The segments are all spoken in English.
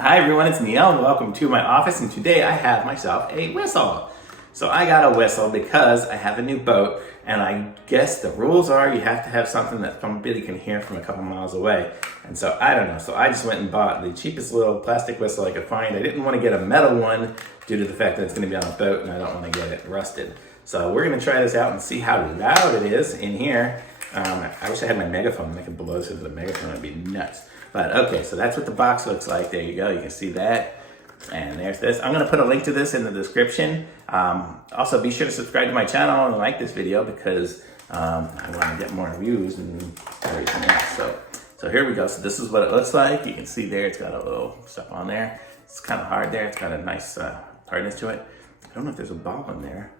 Hi everyone, it's Neil and welcome to my office, and today I have myself a whistle. So I got a whistle because I have a new boat, and I guess the rules are you have to have something that somebody can hear from a couple miles away. And so I don't know, so I just went and bought the cheapest little plastic whistle I could find. I didn't want to get a metal one due to the fact that it's going to be on a boat and I don't want to get it rusted. So we're going to try this out and see how loud it is in here. I wish I had my megaphone and I could blow this into the megaphone, it'd be nuts. But okay, so that's what the box looks like. There you go, you can see that. And there's this. I'm gonna put a link to this in the description. Also, be sure to subscribe to my channel and like this video because I wanna get more views and everything else. So here we go. So this is what it looks like. You can see there, it's got a little stuff on there. It's kind of hard there. It's got a nice hardness to it. I don't know if there's a ball in there.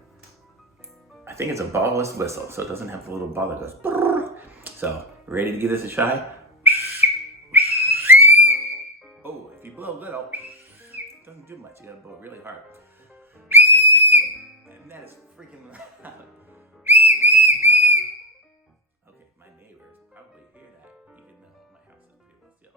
I think it's a ballless whistle, so it doesn't have a little ball that goes brrr. So, ready to give this a try? Oh, if you blow a little, it doesn't do much. You gotta blow really hard. And that is freaking loud. Okay, my neighbors probably hear that, even though my house is pretty low still.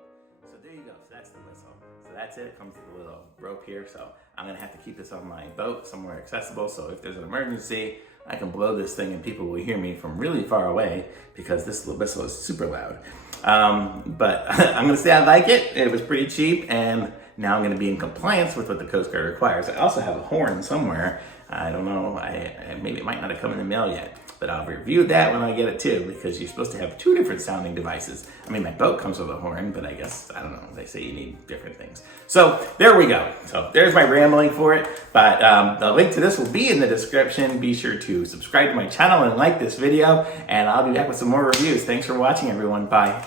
So there you go, so that's the whistle. So that's it, it comes with a little rope here, so I'm gonna have to keep this on my boat somewhere accessible, so if there's an emergency, I can blow this thing and people will hear me from really far away because this little whistle is super loud. But I'm gonna say I like it. It was pretty cheap, and now I'm gonna be in compliance with what the Coast Guard requires. I also have a horn somewhere. I don't know, maybe it might not have come in the mail yet, but I'll review that when I get it too, because you're supposed to have two different sounding devices. I mean, my boat comes with a horn, but I guess, I don't know, they say you need different things. So there we go. So there's my rambling for it, but the link to this will be in the description. Be sure to subscribe to my channel and like this video, and I'll be back with some more reviews. Thanks for watching, everyone. Bye.